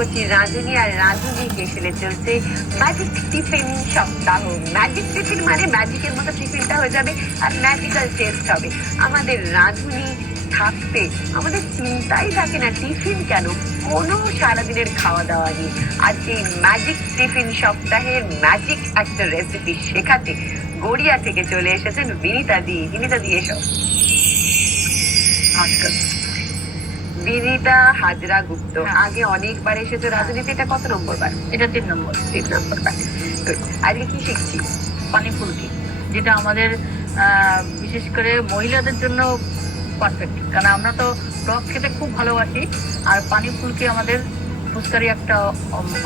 করছি রাঁধুনি আর রাঁধুনি হেসেলে চলছে ম্যাজিক টিফিন সপ্তাহ। ম্যাজিক টিফিন মানে ম্যাজিকের মতো টিফিনটা হয়ে যাবে আর ম্যাজিক্যাল টেস্ট হবে। আমাদের রাঁধুনি থাকতে আমাদের চিন্তাই থাকে না টিফিন কেন, কোনো সারাদিনের খাওয়া দাওয়া নিয়ে। আজকে এই ম্যাজিক টিফিন সপ্তাহের ম্যাজিক একটা রেসিপি শেখাতে গড়িয়া থেকে চলে এসেছেন বিনীতা দি। বিনীতা দি এসো। বিনীতা হাজরা গুপ্ত, আগে অনেকবার এসেছো রাজনীতি, এটা কত নম্বর বার? এটা 3 নম্বর। 3 নম্বর বার। আজকে কি শিখছি? পানি ফুলকি, যেটা আমাদের বিশেষ করে মহিলাদের জন্য পারফেক্ট, কারণ আমরা তো টক খেতে খুব ভালোবাসি। আর পানি ফুলকি আমাদের ফুচকারি একটা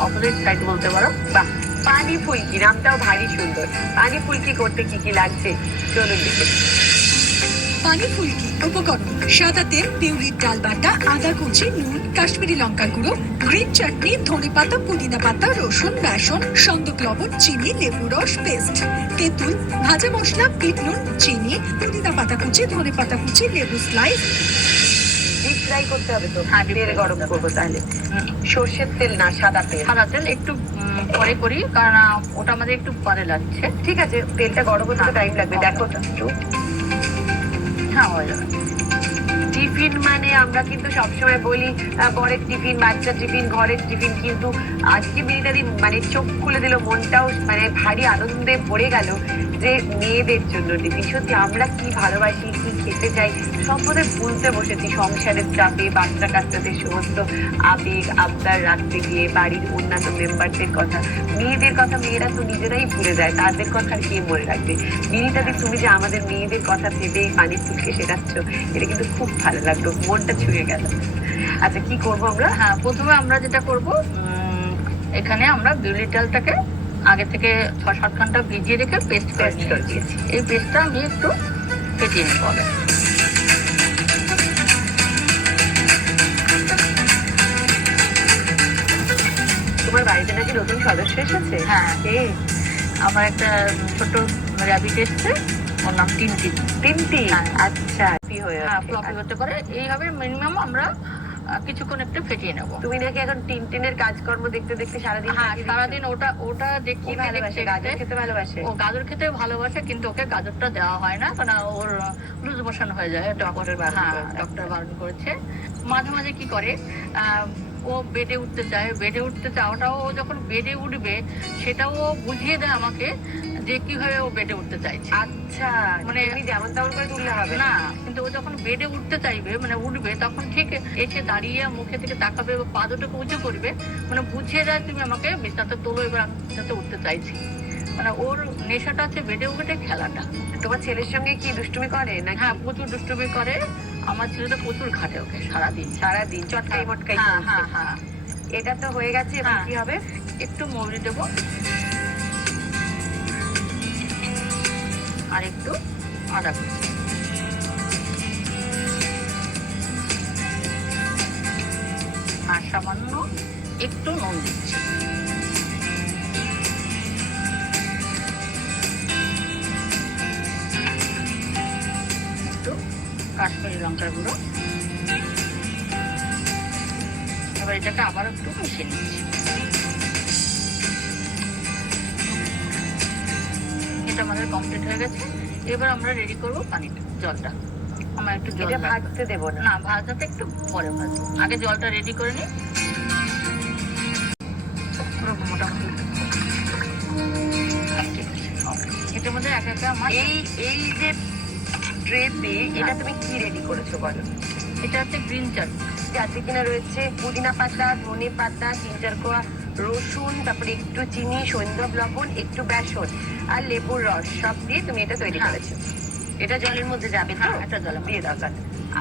অপোজিট সাইড বলতে পারো। বাহ, পানি ফুলকি নামটাও ভারী সুন্দর। পানি ফুলকি করতে কি কি লাগছে চলুন দেখে। পানি ফুলকি উপকরণ: সাদা তেল, পিউরির ডাল বাটা, আদা কুচি, নুন, কাশ্মীরি লঙ্কা গুঁড়ো, গ্রিন চাটনি, ধনেপাতা, পুদিনা পাতা, রসুন, বেসন, সন্দক লবণ, চিনি, লেবু রস, পেস্ট, তেঁতুল, ভাজা মশলা, বিট নুন, চিনি, পুদিনা পাতা কুচি, ধনেপাতা কুচি, লেবু স্লাইস। ডিপ ফ্রাই করতে হবে তো? হ্যাঁ, তেল গরম করবো তাহলে। সর্ষের তেল না সাদা তেল? সাদা তেল একটু পরে করি, কারণ ওটা আমাদের একটু পরে লাগছে। ঠিক আছে, তেলটা গরম হতে টাইম লাগবে। দেখো একটু। হ্যাঁ, হয়ে যাবে। টিফিন মানে আমরা কিন্তু সবসময় বলি বরের টিফিন, বাচ্চার টিফিন, ঘরের টিফিন, কিন্তু আজকে বিনীতাদি মানে চোখ খুলে দিল, মনটাও মানে ভারী আনন্দে ভরে গেল যে মেয়েদের জন্য টিফিন। সত্যি আমরা কি ভালোবাসি, কি খেতে চাই সব বোধহয় ভুলতে বসেছি সংসারের চাপে, বাচ্চা কাচ্চাদের সমস্ত আবেগ আবদার রাখতে গিয়ে, বাড়ির অন্যান্য মেম্বারদের কথা, মেয়েদের কথা মেয়েরা তো নিজেরাই ভুলে যায়, তাদের কথা আর কে মনে রাখবে। বিনীতাদি তুমি যে আমাদের মেয়েদের কথা ভেবে পানি ফুলকে শেখাচ্ছ, এটা কিন্তু খুব ভালো লাগলো, মনটা ছুঁয়ে গেল। আচ্ছা, কি করবো আমরা? হ্যাঁ, প্রথমে আমরা যেটা করব, এখানে আমরা বিউলির ডালটাকে আগে থেকে 6-7 ঘন্টা ভিজিয়ে রেখে পেস্ট করে দিয়েছি। এই পেস্টটা আমি একটু ফেটিয়ে নেবো আগে। তোমার বাড়িতে নাকি নতুন সদস্য এসেছে? হ্যাঁ, কে? আমার একটা ছোট র্যাবিট এসছে, ওর নাম টিনটিন। টিনটিন? হ্যাঁ। আচ্ছা, কি হয়ে হ্যাঁ, আছে? ফ্লপি হতে পারে। এইভাবে মিনিমাম আমরা কিছুক্ষণ একটু ফেটিয়ে নেবো। তুমি নাকি এখন টিনটিনের কাজকর্ম দেখতে দেখতে সারাদিন? হ্যাঁ, সারাদিন ওটা দেখি। ভালোবাসে, গাজর খেতে ভালোবাসে। ও গাজর খেতে ভালোবাসে, কিন্তু ওকে গাজরটা দেওয়া হয় না, কারণ ওর লুজ মোশন হয়ে যায়। ডক্টর বারণ করেছে। মাঝে মাঝে কি করে, ও বেডে উঠতে চায়। বেডে উঠতে চাওয়াটাও, ও যখন বেডে উঠবে সেটাও ও বুঝিয়ে দেয় আমাকে যে কিভাবে ও বেডে উঠতে চাইছে। আচ্ছা, মানে তুমি যেমন তেমন করে তুললে হবে না, কিন্তু ও যখন বেডে উঠতে চাইবে, মানে উঠবে, তখন ঠিক এসে দাঁড়িয়ে মুখে থেকে তাকাবে, পা দুটোকে উঁচু করবে, মানে বুঝিয়ে দেয় তুমি আমাকে বিছানাতে তোলো, এবার আমি বিছানাতে উঠতে চাইছি। মানে ওর নেশাটা হচ্ছে বেডে উঠে খেলাটা। তোমার ছেলের সঙ্গে কি দুষ্টুমি করে না? হ্যাঁ, প্রচুর দুষ্টুমি করে। আমার ছেলেটা প্রচুর ঘাটে ওকে সারাদিন চটকাই মটকাই। হ্যাঁ হ্যাঁ হ্যাঁ। এটা তো হয়ে গেছে, এবার কি হবে? একটু মৌরি দেবো আর একটু আদা কুচি, আর সামান্য একটু নুন দিচ্ছি। একটু কাশ্মীরি লঙ্কার গুঁড়ো। এবার এটাকে আবার একটু মিশিয়ে নিচ্ছি। এটা আমাদের কমপ্লিট হয়ে গেছে। এবার আমরা রেডি করবো পানিটা, জলটা। আমরা একটু জল ভাজতে দেবো না? না, ভাজাতে একটু পরে ভাজবো, আগে জলটা রেডি করে নিই। পুরো মোটামুটি এটার মধ্যে একে একে আমার এই যে ট্রেতে এটা তুমি কি রেডি করেছো বলো? এটা হচ্ছে গ্রিন চাটনি। যাতে কিনা রয়েছে পুদিনা পাতা, ধনে পাতা, 3-4 কোয়া রসুন, তারপরে একটু চিনি, সৈন্দব লবণ, একটু বেসন আর লেবুর রস, সব দিয়ে তুমি এটা তৈরি করেছো। এটা জলের মধ্যে যাবে? হ্যাঁ, এটা জলের দিয়ে দাও।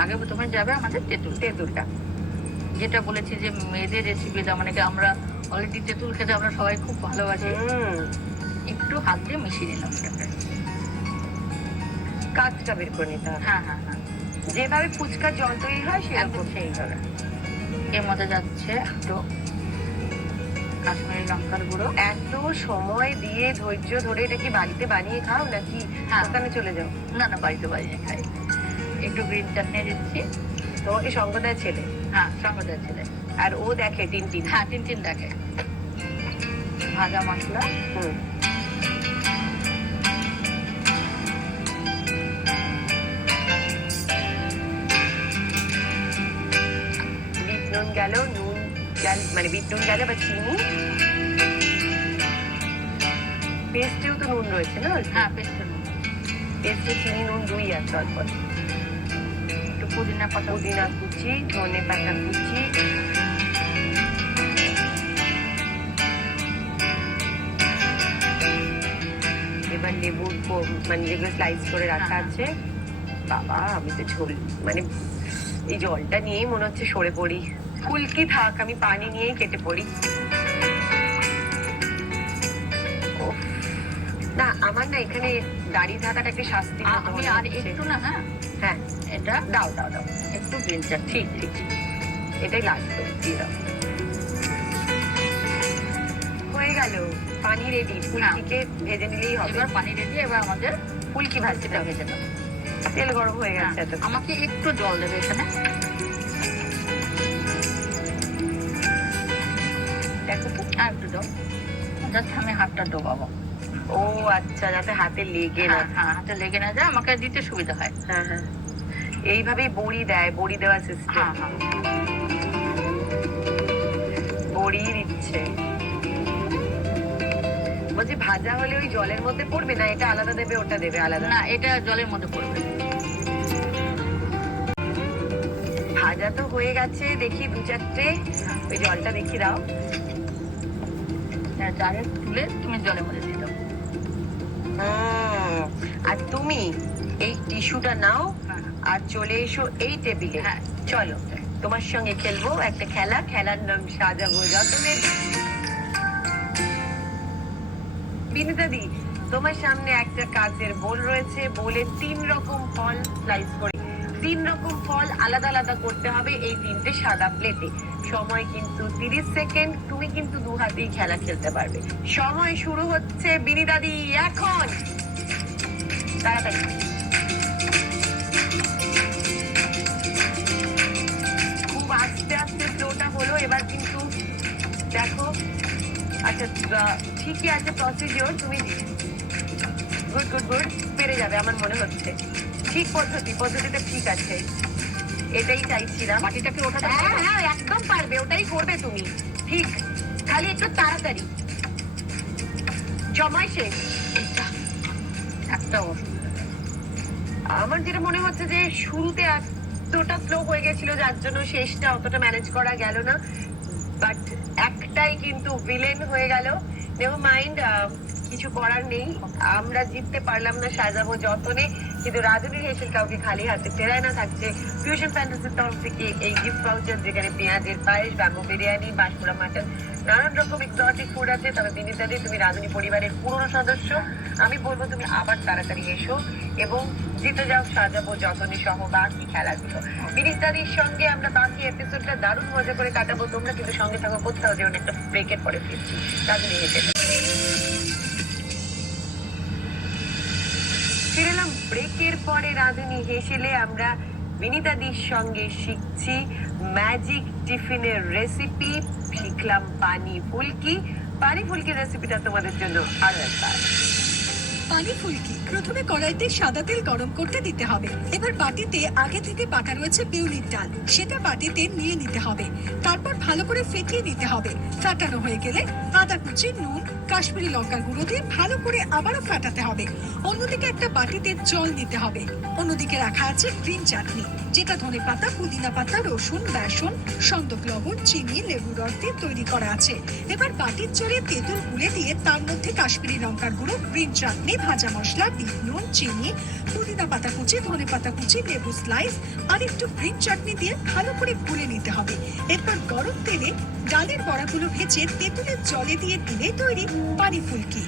আগে প্রথমে যাবে আমাদের তেঁতুলটা, যেটা বলেছি যে মেয়েদের রেসিপি, তার মানে আমরা অলরেডি তেঁতুল খেতে আমরা সবাই খুব ভালোবাসি। একটু হাত দিয়ে মিশিয়ে নিলাম এটাকে। কাঁচটা বের করে নিতে হবে? হ্যাঁ হ্যাঁ হ্যাঁ, যেভাবে ফুচকার জল তৈরি হয় একদম সেইভাবে। এর মধ্যে যাচ্ছে একটু কাশ্মীরি লঙ্কার গুঁড়ো। এত সময় দিয়ে ধৈর্য ধরে এটা কি বাড়িতে বানিয়ে খাও নাকি দোকানে চলে যাও? না না, বাড়িতে বানিয়ে খাই। একটু গ্রিন চাটনি দিচ্ছি। তোমাকে সঙ্গ দেয় ছেলে? হ্যাঁ, সঙ্গ দেয় ছেলে। আর ও দেখে টিনটিন। হ্যাঁ, টিনটিন দেখে। ভাজা মশলা, হুম। বিট নুন গেল, নুন গেল, মানে বিট নুন গেল বা চিনি। পেস্টেও তো নুন রয়েছে না? হ্যাঁ পেস্টে নুন, পেস্টে চিনি নুন দুই আছে অল্প। একটু পুদিনা পাতা, পুদিনা কুচি, ধনে পাতা কুচি, এবার লেবুর মানে যেগুলো স্লাইস করে রাখা হ্যাঁ। আছে। বাবা আমি তো ঝোল মানে এই জলটা নিয়েই মনে হচ্ছে সরে পড়ি। ফুলকি থাক, আমি পানি নিয়েই কেটে পড়ি। উফ, না আমার না এখানে দাঁড়িয়ে থাকাটা একটা শাস্তি মতো আমি মনে আর হচ্ছে। একটু না, হ্যাঁ হ্যাঁ এটা দাও দাও দাও, একটু গ্রিন চাটনি। ঠিক ঠিক ঠিক, এটাই লাগবে, দিয়ে দাও। হয়ে গেল, পানি রেডি, ফুলকিকে ভেজে নিলেই হবে। এবার পানি রেডি, এবার আমাদের ফুলকি ভাজতে এটা হবে। ভেজে নেবো। তেল গরম হয়ে গেছে হ্যাঁ, এত। আমাকে একটু জল দেবে এখানে, দেখো তো। আর একটু জল, জাস্ট আমি হাতটা ডোবাবো। ও আচ্ছা, যাতে হাতে লেগে না। হ্যাঁ হ্যাঁ, হাতে লেগে না যায়, আমাকে দিতে সুবিধা হয়। হ্যাঁ হ্যাঁ, এইভাবেই বড়ি দেয়, বড়ি দেওয়ার সিস্টেম। হ্যাঁ হ্যাঁ, বড়ি দিচ্ছে। বলছি ভাজা হলে ওই জলের মধ্যে পড়বে না? এটা আলাদা দেবে, ওটা দেবে আলাদা? না এটা জলের মধ্যে পড়বে। ভাজা তো হয়ে গেছে, দেখি দু চারটে। ওই জলটা দেখি দাও। জারে তুলে তুমি জলের মধ্যে দিয়ে দাও। আর তুমি এই টিস্যুটা নাও হ্যাঁ আর চলে এসো এই টেবিলে। হ্যাঁ, চলো তোমার সঙ্গে খেলবো একটা খেলা, খেলার নাম সাজাবো যতনের। বিনীতা দি, তোমার সামনে একটা কাচের বোল রয়েছে, বোলে 3 রকম ফল স্লাইস করে, 3 রকম ফল আলাদা আলাদা করতে হবে এই 3টে সাদা প্লেটে। সময় কিন্তু 30 সেকেন্ড, তুমি কিন্তু দু হাতেই খেলা খেলতে পারবে। সময় শুরু হচ্ছে বিনীতা দি এখন, তাড়াতাড়ি। খুব আস্তে আস্তে ফ্লোটা হলো এবার কিন্তু, দেখো। আচ্ছা ঠিকই আছে প্রসিডিওর, তুমি গুড গুড গুড পেরে যাবে আমার মনে হচ্ছে। ঠিক পদ্ধতিটা ঠিক আছে, এটাই চাইছিলাম। মাটিটাকে ওঠাতে হ্যাঁ হবে। হ্যাঁ একদম পারবে, ওটাই করবে তুমি। ঠিক, খালি একটু তাড়াতাড়ি। সময় শেষ। একটা অসুবিধা নেই। আমার যেটা মনে হচ্ছে যে শুরুতে এতটা স্লো হয়ে গেছিল যার জন্য শেষটা অতটা ম্যানেজ করা গেল না, বাট একটাই কিন্তু ভিলেন হয়ে গেল। নেভার মাইন্ড, কিছু করার নেই, আমরা জিততে পারলাম না সাজাবো যতনে, কিন্তু রাজনীর হেসেল কাউকে খালি হাতে ফেরায় না। থাকছে ফিউশন ফ্যান্টাসির তরফ থেকে এই গিফট ভাউচার, যেখানে পেঁয়াজের পায়েস, ব্যাম্বু বিরিয়ানি, বাঁশপুরা মাটন, নানান রকম এক্সোটিক ফুড আছে। তবে বিনীতা দি, তুমি রাজনী পরিবারের পুরনো সদস্য, আমি বলবো তুমি আবার তাড়াতাড়ি এসো এবং জিতে যাও সাজাবো যতনে সহ বাকি খেলাগুলো। বিনীতা দির সঙ্গে আমরা বাকি এপিসোডটা দারুণ মজা করে কাটাবো, তোমরা কিন্তু সঙ্গে থাকো, কোথাও যেমন একটা ব্রেকের পরে ফিরছি। রাজনী হেসে ফিরলাম ব্রেকের পরে। রাধুনী হেসেলে আমরা বিনীতা দির সঙ্গে শিখছি ম্যাজিক টিফিনের রেসিপি, শিখলাম পানি ফুলকি। পানি ফুলকির রেসিপিটা তোমাদের জন্য আরো একবার। পানি ফুলকি প্রথমে কড়াইতে সাদা তেল গরম করতে দিতে হবে। এবার বাটিতে আগে থেকে বাটা রয়েছে বিউলির ডাল, সেটা বাটিতে নিয়ে নিতে হবে। তারপর ভালো করে ফেটিয়ে নিতে হবে। ফাটানো হয়ে গেলে আদা কুচি, নুন, কাশ্মীরি লঙ্কার গুঁড়ো দিয়ে ভালো করে আবারও ফাটাতে হবে। অন্যদিকে একটা বাটিতে জল নিতে হবে। অন্যদিকে রাখা আছে গ্রিন চাটনি, যেটা ধনেপাতা, পুদিনা পাতা, রসুন, বেসন, সন্দক লবণ, চিনি, লেবুর রস দিয়ে তৈরি করা আছে। এবার বাটির জলে তেঁতুল গুলে দিয়ে তার মধ্যে কাশ্মীরি লঙ্কার গুঁড়ো, গ্রিন চাটনি, ভাজা মশলা, বিট নুন, চিনি, পুদিনা পাতা কুচি, ধনে পাতা কুচি, লেবু স্লাইস আর একটু গ্রিন চাটনি দিয়ে ভালো করে গুলে নিতে হবে। এরপর গরম তেলে ডালের বড়াগুলো ভেজে তেঁতুলের জলে দিয়ে দিলেই তৈরি পানি ফুলকি।